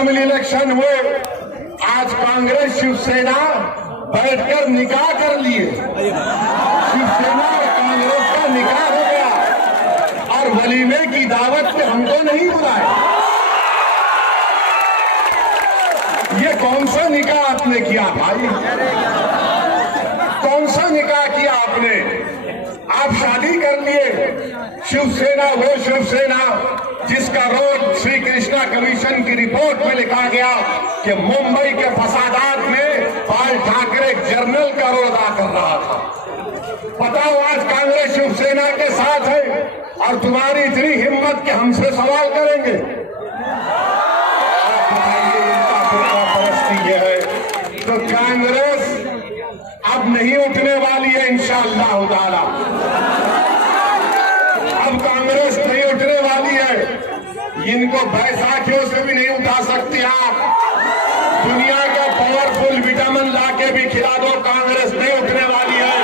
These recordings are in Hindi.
असेंबली इलेक्शन हुए, आज कांग्रेस शिवसेना बैठकर निकाह कर लिए। शिवसेना और कांग्रेस का निकाह हो गया और वलीमे की दावत पे हमको नहीं बुलाया। ये कौन सा निकाह आपने किया भाई? कौन सा निकाह किया आपने? आप शादी कर लिए। शिवसेना वो शिवसेना जिसका रोल श्री कृष्णा कमीशन की रिपोर्ट में लिखा गया कि मुंबई के फसादात में बाल ठाकरे जनरल का रोल अदा कर रहा था। पता हो आज कांग्रेस शिवसेना के साथ है और तुम्हारी इतनी हिम्मत कि हमसे सवाल करेंगे। तो कांग्रेस अब नहीं उठने वाली है इंशाअल्लाह ताला। अब कांग्रेस नहीं उठने वाली है। इनको बैसाखियों से भी नहीं उठा सकते आप। दुनिया का पावरफुल विटामिन लाके भी खिला दो, कांग्रेस नहीं उठने वाली है।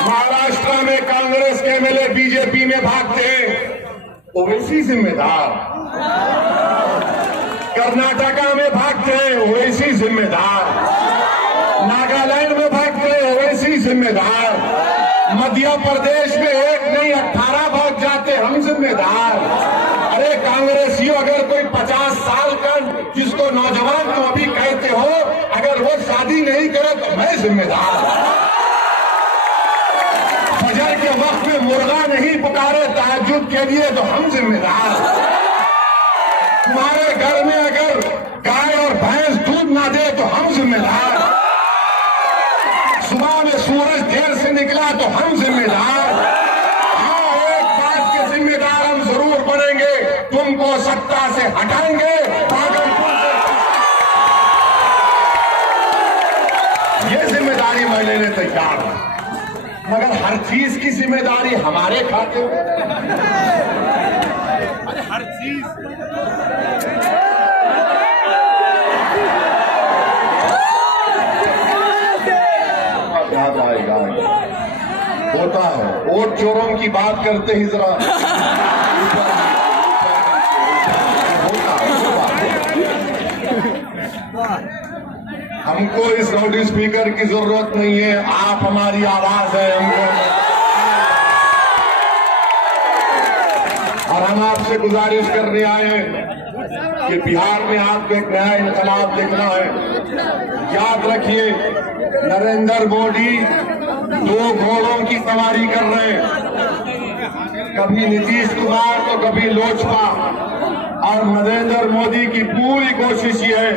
महाराष्ट्र में कांग्रेस के एमएलए बीजेपी में भागते हैं, ओवैसी जिम्मेदार। कर्नाटका में भागते हैं, ओवैसी जिम्मेदार। नागालैंड में भागते हैं, ओवैसी जिम्मेदार। मध्य प्रदेश में 1 नहीं 18 भाग जाते, हम जिम्मेदार। अरे कांग्रेसियों, अगर कोई 50 साल का जिसको नौजवान तो अभी कहते हो, अगर वो शादी नहीं करे तो मैं जिम्मेदार। फजर के वक्त में मुर्गा नहीं पुकारे तहज्जुद के लिए तो हम जिम्मेदार। तुम्हारे घर में अगर गाय और भैंस दूध ना दे तो हम जिम्मेदार। सुबह में सूरज देर से निकला तो हम जिम्मेदार। हाँ, एक बात के जिम्मेदार हम जरूर बनेंगे, तुमको सत्ता से हटाएंगे। ये जिम्मेदारी मैं लेने तैयार हूं, मगर हर चीज की जिम्मेदारी हमारे खाते में। हर चीज याद आएगा, होता है। वोट चोरों की बात करते ही जरा हमको इस लाउड स्पीकर की जरूरत नहीं है, आप हमारी आवाज है हमको। और हम आपसे गुजारिश करने आए हैं कि बिहार में आपको एक नया इनकलाब देखना है। याद रखिए, नरेंद्र मोदी 2 घोड़ों की सवारी कर रहे हैं, कभी नीतीश कुमार तो कभी लोजपा। और नरेंद्र मोदी की पूरी कोशिश ये है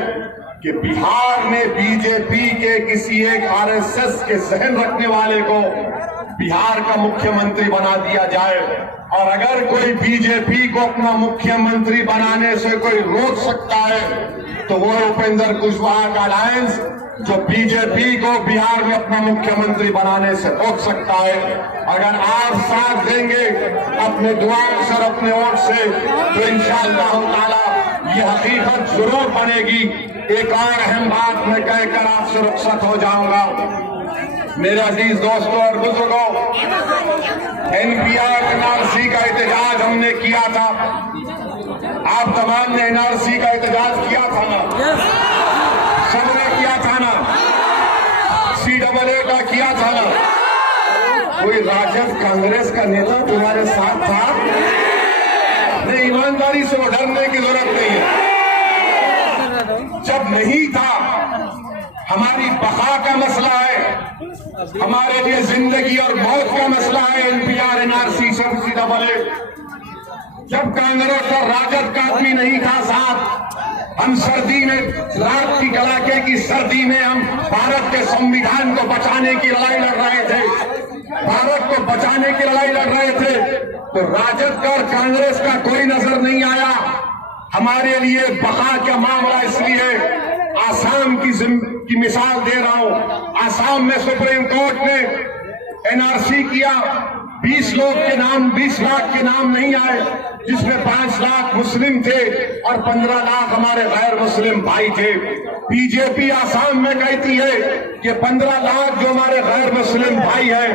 कि बिहार में बीजेपी के किसी एक आरएसएस के जहन रखने वाले को बिहार का मुख्यमंत्री बना दिया जाए। और अगर कोई बीजेपी को अपना मुख्यमंत्री बनाने से कोई रोक सकता है तो वो उपेंद्र कुशवाहा का अलायंस, जो बीजेपी को बिहार में अपना मुख्यमंत्री बनाने से रोक सकता है। अगर आप साथ देंगे अपने दुआओं से और अपने वोट से तो इंशाअल्लाह ताला ये हकीकत जरूर बनेगी। एक और अहम बात मैं कहकर आपसे रुखसत हो जाऊंगा। मेरे अजीज दोस्तों और बुजुर्गों, एनपीआर एनआरसी का एहतजाज हमने किया था। आप तमाम ने एनआरसी का एहतजाज किया था ना? सबने किया था ना? CAA का किया था ना? कोई राजद कांग्रेस का नेता तुम्हारे साथ था? नहीं, ईमानदारी से वो डरने की जरूरत नहीं है। जब नहीं था, हमारी बका का मसला है, हमारे लिए जिंदगी और मौत का मसला है। NPR NRC CAA। जब कांग्रेस और राजद का आदमी नहीं था साथ, हम सर्दी में, रात की कड़ाके की सर्दी में हम भारत के संविधान को बचाने की लड़ाई लड़ रहे थे, भारत को बचाने की लड़ाई लड़ रहे थे। तो राजद का और कांग्रेस का कोई नजर नहीं आया। हमारे लिए बका का मामला इसलिए आसाम की मिसाल दे रहा हूं। आसाम में सुप्रीम कोर्ट ने एनआरसी किया, 20 लोग के नाम, 20 लाख के नाम नहीं आए, जिसमें 5 लाख मुस्लिम थे और 15 लाख हमारे गैर मुस्लिम भाई थे। बीजेपी आसाम में कहती है कि 15 लाख जो हमारे गैर मुस्लिम भाई हैं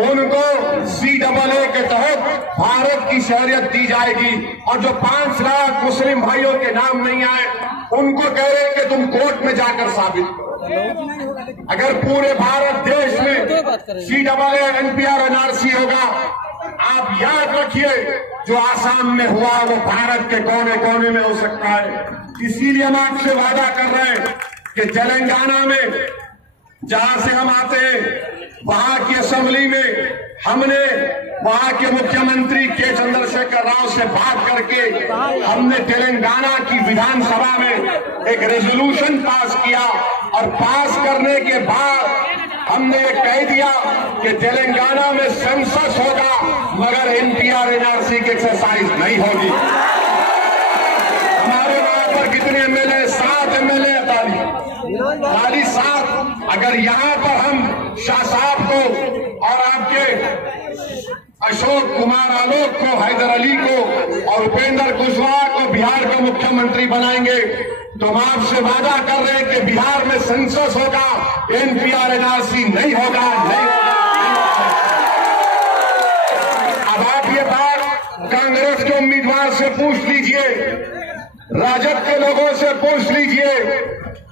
उनको CAA के तहत भारत की शहरियत दी जाएगी, और जो 5 लाख मुस्लिम भाइयों के नाम नहीं आए उनको कह रहे हैं कि तुम कोर्ट में जाकर साबित करो। अगर पूरे भारत देश में CAA NPR NRC होगा, आप याद रखिए जो आसाम में हुआ वो भारत के कोने कोने में हो सकता है। इसीलिए हम आपसे वादा कर रहे हैं कि तेलंगाना में जहां से हम आते हैं वहां की असेंबली में हमने वहां के मुख्यमंत्री के चंद्रशेखर राव से बात करके हमने तेलंगाना की विधानसभा में एक रेजोल्यूशन पास किया, और पास करने के बाद हमने कह दिया कि तेलंगाना में सेंसस होगा मगर NPR NRC की एक्सरसाइज नहीं होगी। हमारे वहां पर कितने MLA? 7 MLA खाली 7। अगर यहाँ पर हम शाह साहब को और आपके अशोक कुमार आलोक को, हैदर अली को और उपेंद्र कुशवाहा को बिहार का मुख्यमंत्री बनाएंगे तो हम आपसे वादा कर रहे हैं कि बिहार में सेंसस होगा, NPR NRC नहीं होगा, नहीं होगा। अब आप ये बात कांग्रेस के उम्मीदवार से पूछ लीजिए, राजद के लोगों से पूछ लीजिए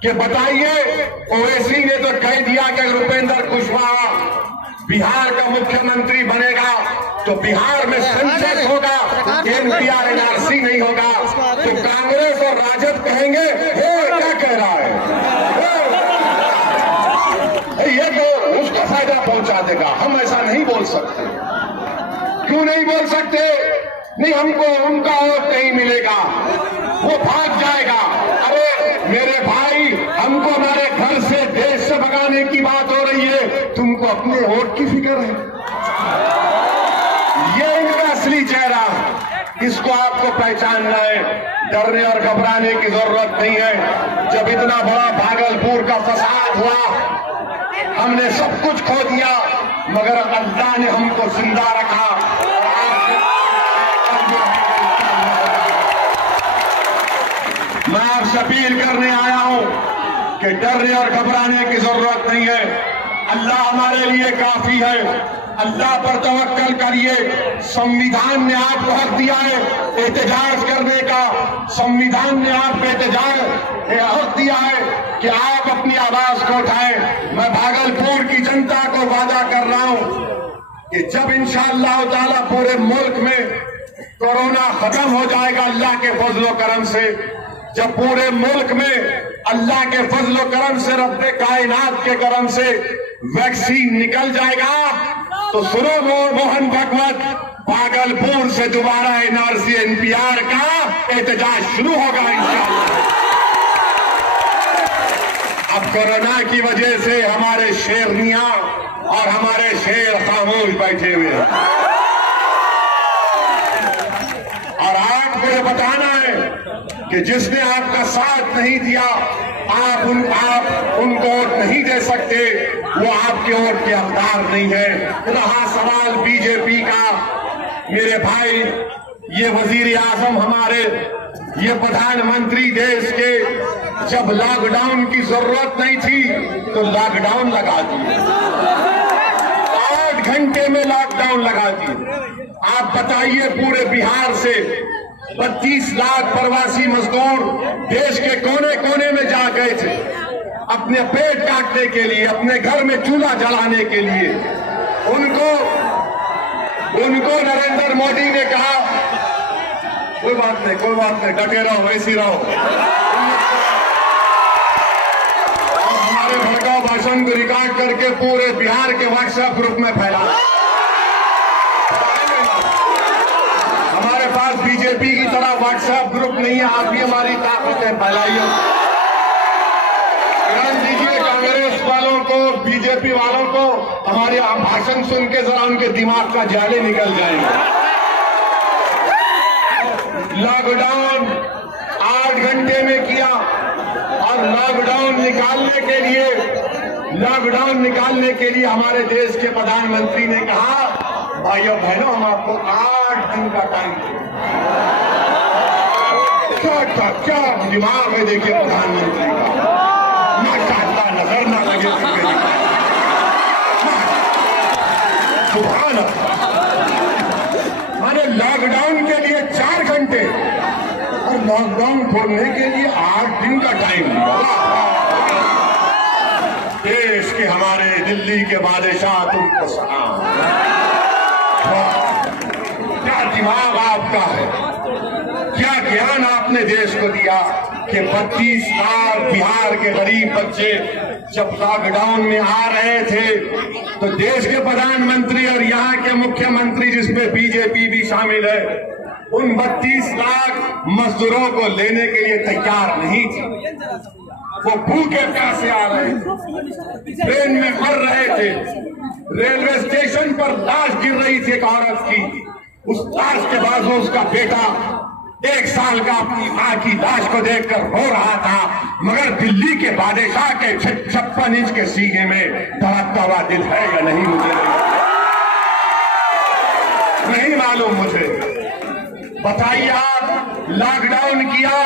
कि बताइए, ओवैसी ने तो कह दिया कि अगर उपेंद्र कुशवाहा बिहार का मुख्यमंत्री बनेगा तो बिहार में सेंसस होगा, NPR NRC नहीं होगा। तो कांग्रेस और राजद कहेंगे क्या कह रहा है, ये तो उसको फायदा पहुंचा देगा। हम ऐसा नहीं बोल सकते। क्यों नहीं बोल सकते? नहीं, हमको उनका वोट नहीं मिलेगा, वो भाग जाएगा। अरे मेरे भाई, हमको हमारे घर से देश से भगाने की बात हो रही है, तुमको अपने वोट की फिक्र है। ये इनका असली चेहरा, इसको आपको पहचानना है। डरने और घबराने की जरूरत नहीं है। जब इतना बड़ा भागलपुर का फसाद हुआ, हमने सब कुछ खो दिया मगर अल्लाह ने हमको जिंदा रखा। मैं आपसे अपील करने आया हूं कि डरने और घबराने की जरूरत नहीं है। अल्लाह हमारे लिए काफी है। अल्लाह पर तवक्कल करिए। संविधान ने आपको हक दिया है एहतजाज करने का। संविधान ने आपको एहतजाज हक दिया है कि आप अपनी आवाज को उठाएं। मैं भागलपुर की जनता को वादा कर रहा हूं कि जब इंशाअल्लाह ताला पूरे मुल्क में कोरोना खत्म हो जाएगा अल्लाह के फजलो करम से, जब पूरे मुल्क में अल्लाह के फजलो करम से, रब्बे कायनात के करम से वैक्सीन निकल जाएगा तो सुनो मोहन भगवत, भागलपुर से दोबारा NRC NPR का एहतजाज शुरू होगा इंशाअल्लाह। अब कोरोना की वजह से हमारे शेरनियां और हमारे शेर खामोश बैठे हुए हैं, और आपको ये बताना है कि जिसने आपका साथ नहीं दिया आप उनको वोट नहीं दे सकते, वो आपके वोट के हकदार नहीं है। रहा सवाल बीजेपी का, मेरे भाई, ये वजीर आजम हमारे, ये प्रधानमंत्री देश के, जब लॉकडाउन की जरूरत नहीं थी तो लॉकडाउन लगा दिए, 8 घंटे में लॉकडाउन लगा दिए। आप बताइए, पूरे बिहार से 25 लाख प्रवासी मजदूर देश के कोने कोने में जा गए थे अपने पेट काटने के लिए, अपने घर में चूल्हा जलाने के लिए। उनको नरेंद्र मोदी ने कहा कोई बात नहीं, कोई बात नहीं, डटे रहो, वैसी रहो। हमारे भड़काऊ भाषण को रिकॉर्ड करके पूरे बिहार के व्हाट्सएप ग्रुप में फैला। हमारे पास बीजेपी की तरह व्हाट्सएप ग्रुप नहीं है, आप भी हमारी ताकतें फैलाइए। ध्यान दीजिए, कांग्रेस वालों को, बीजेपी वालों को हमारे भाषण सुन के जरा उनके दिमाग का जाले निकल जाएंगे। लॉकडाउन 8 घंटे में किया, और लॉकडाउन निकालने के लिए हमारे देश के प्रधानमंत्री ने कहा, भाइयों बहनों, हम आपको 8 दिन का टाइम दें। क्या दिमाग है देखिए प्रधानमंत्री का। आगे बढ़ गई। सुभान अल्लाह। माने लॉकडाउन के लिए 4 घंटे और लॉकडाउन खोलने के लिए 8 दिन का टाइम दिया। देश के हमारे दिल्ली के बादशाह तुमको सलाम। क्या दिमाग आपका है, क्या ज्ञान आपने देश को दिया कि 32 लाख बिहार के गरीब बच्चे जब लॉकडाउन में आ रहे थे तो देश के प्रधानमंत्री और यहाँ के मुख्यमंत्री जिसमें बीजेपी भी शामिल है, उन 32 लाख मजदूरों को लेने के लिए तैयार नहीं थे। वो भूखे प्यासे आ रहे थे, ट्रेन में मर रहे थे, रेलवे स्टेशन पर लाश गिर रही थी एक औरत की। उस लाश के बाद वो उसका बेटा 1 साल का अपनी मां की लाश को देखकर रो रहा था, मगर दिल्ली के बादशाह के 56 इंच के सीने में धड़कता हुआ दिल है या नहीं मुझे नहीं मालूम। मुझे बताइए, आप लॉकडाउन किया,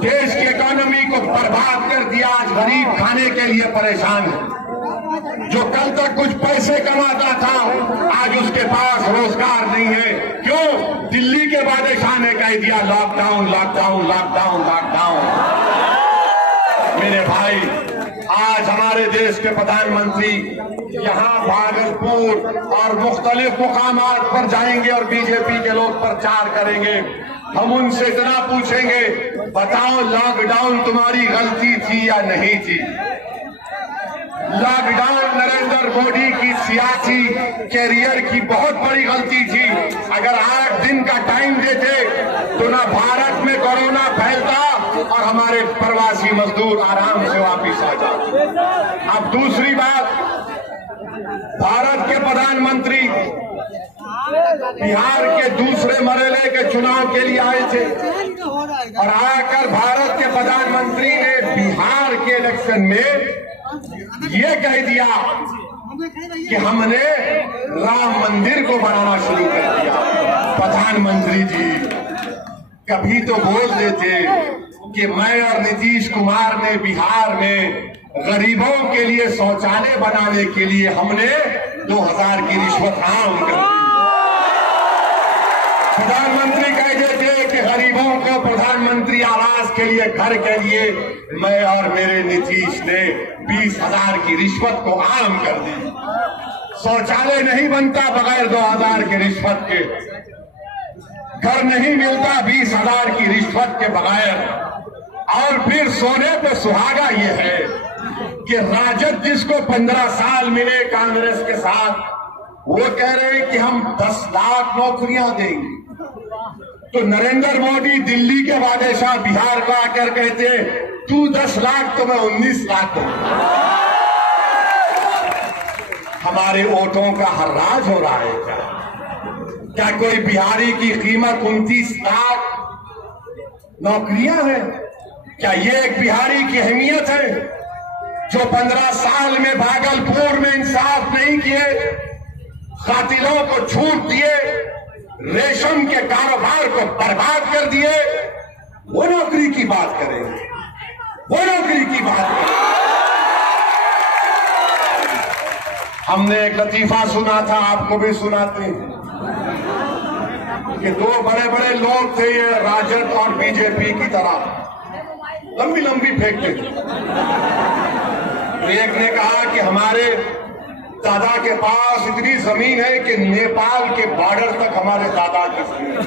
देश की इकोनॉमी को बर्बाद कर दिया, आज गरीब खाने के लिए परेशान है। जो कल तक कुछ पैसे कमाता था आज उसके पास रोजगार नहीं है। क्यों? दिल्ली के बादशाह ने कह दिया लॉकडाउन लॉकडाउन लॉकडाउन लॉकडाउन। मेरे भाई, आज हमारे देश के प्रधानमंत्री यहाँ भागलपुर और मुख्तलिफ मुकामात पर जाएंगे और बीजेपी के लोग प्रचार करेंगे। हम उनसे इतना पूछेंगे, बताओ लॉकडाउन तुम्हारी गलती थी या नहीं थी? लॉकडाउन नरेंद्र मोदी की सियासी कैरियर की बहुत बड़ी गलती थी। अगर 8 दिन का टाइम देते तो ना भारत में कोरोना फैलता और हमारे प्रवासी मजदूर आराम से वापिस आ जाते। अब दूसरी बात, भारत के प्रधानमंत्री बिहार के दूसरे मरहले के चुनाव के लिए आए थे और आकर भारत के प्रधानमंत्री ने बिहार के इलेक्शन में ये कह दिया कि हमने राम मंदिर को बनाना शुरू कर दिया। प्रधानमंत्री जी कभी तो बोल देते कि मैं और नीतीश कुमार ने बिहार में गरीबों के लिए शौचालय बनाने के लिए हमने 2000 की रिश्वत आम कर दी। प्रधानमंत्री कह देते कि गरीबों को प्रधानमंत्री आवास के लिए, घर के लिए मैं और मेरे नीतीश ने 20,000 की रिश्वत को आम कर दी। शौचालय नहीं बनता बगैर 2000 की रिश्वत के, घर नहीं मिलता 20,000 की रिश्वत के बगैर। और फिर सोने पे सुहागा ये है कि राजद जिसको 15 साल मिले कांग्रेस के साथ, वो कह रहे हैं कि हम 10 लाख नौकरियां देंगे। तो नरेंद्र मोदी दिल्ली के बादशाह बिहार को आकर कहते तू 10 लाख तो मैं 19 लाख दूंगा। हमारे वोटों का हर्राज हो रहा है क्या? क्या कोई बिहारी की कीमत 29 लाख नौकरियां हैं? क्या ये एक बिहारी की अहमियत है जो 15 साल में भागलपुर में इंसाफ नहीं किए, कातिलों को छूट दिए, रेशम के कारोबार को बर्बाद कर दिए? वो नौकरी की बात करें, वो नौकरी की बात करें। हमने एक लतीफा सुना था, आपको भी सुनाते हैं कि 2 बड़े बड़े लोग थे, ये राजद और बीजेपी की तरह लंबी लंबी फेंकते थे। एक ने कहा कि हमारे दादा के पास इतनी जमीन है कि नेपाल के बॉर्डर तक हमारे दादा की जमीन है।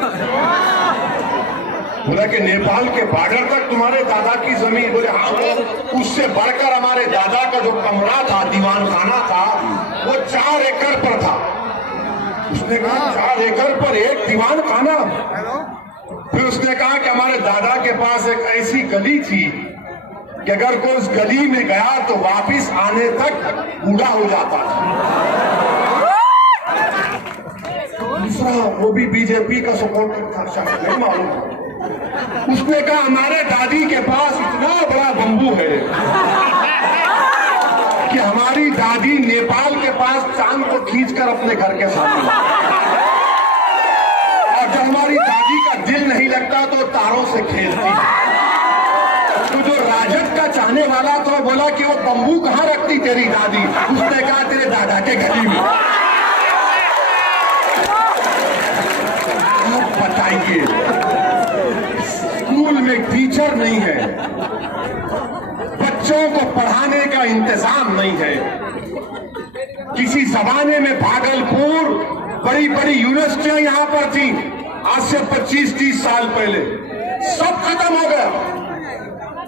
बोला कि नेपाल के बॉर्डर तक तुम्हारे दादा की जमीन? बोले हाँ, वो उससे बढ़कर हमारे दादा का जो कमरा था, दीवान खाना था, वो 4 एकड़ पर था। उसने कहा 4 एकड़ पर एक दीवान खाना? फिर उसने कहा कि हमारे दादा के पास एक ऐसी गली थी कि अगर कोई उस गली में गया तो वापिस आने तक बूढ़ा हो जाता था। दूसरा, वो भी बीजेपी का सपोर्टर था, शायद नहीं मालूम। उसने कहा हमारे दादी के पास इतना बड़ा बंबू है कि हमारी दादी नेपाल के पास चांद को खींचकर अपने घर के सामने, और जब हमारी दादी का दिल नहीं लगता तो तारों से खेलती है। तो जो राजद का चाहने वाला तो बोला कि वो बम्बू कहाँ रखती तेरी दादी, उसने कहा तेरे दादा के गली में। आप बताइए, स्कूल में टीचर नहीं है, बच्चों को पढ़ाने का इंतजाम नहीं है। किसी जमाने में भागलपुर बड़ी बड़ी यूनिवर्सिटियां यहां पर थी, आज से 25-30 साल पहले सब खत्म हो गया,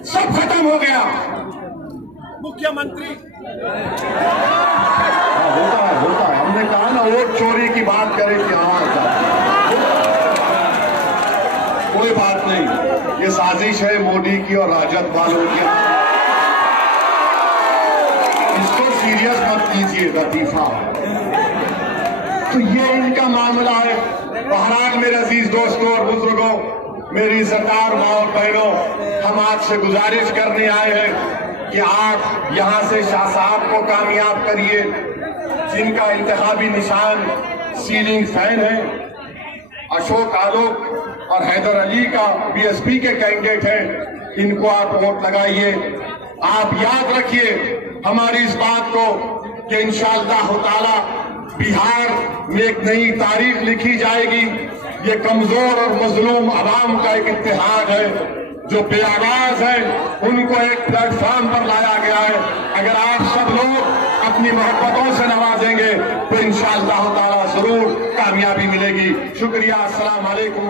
सब खत्म हो गया। मुख्यमंत्री होता है, हमने कहा ना वोट चोरी की बात करें कि कोई बात नहीं, ये साजिश है मोदी की और राजद वालों की। इसको सीरियस मत कीजिए लतीफा। तो ये इनका मामला है। बहरहाल मेरे अजीज दोस्तों और बुजुर्गों, मेरी इज्जतदार माँ और बहनों, हम आपसे गुजारिश करने आए हैं कि आप यहां से शाह साहब को कामयाब करिए, जिनका इंतखाबी निशान सीलिंग फैन है। अशोक आलोक और हैदर अली का बीएसपी के कैंडिडेट हैं, इनको आप वोट लगाइए। आप याद रखिए हमारी इस बात को कि इंशाअल्लाह ताला बिहार में एक नई तारीख लिखी जाएगी। ये कमजोर और मजलूम आवाम का एक इत्तेहाद है, जो बेआवाज है उनको एक प्लेटफॉर्म पर लाया गया है। अगर आप सब लोग अपनी मोहब्बतों से नवाजेंगे तो इंशाअल्लाह ताला जरूर कामयाबी मिलेगी। शुक्रिया, अस्सलाम वालेकुम।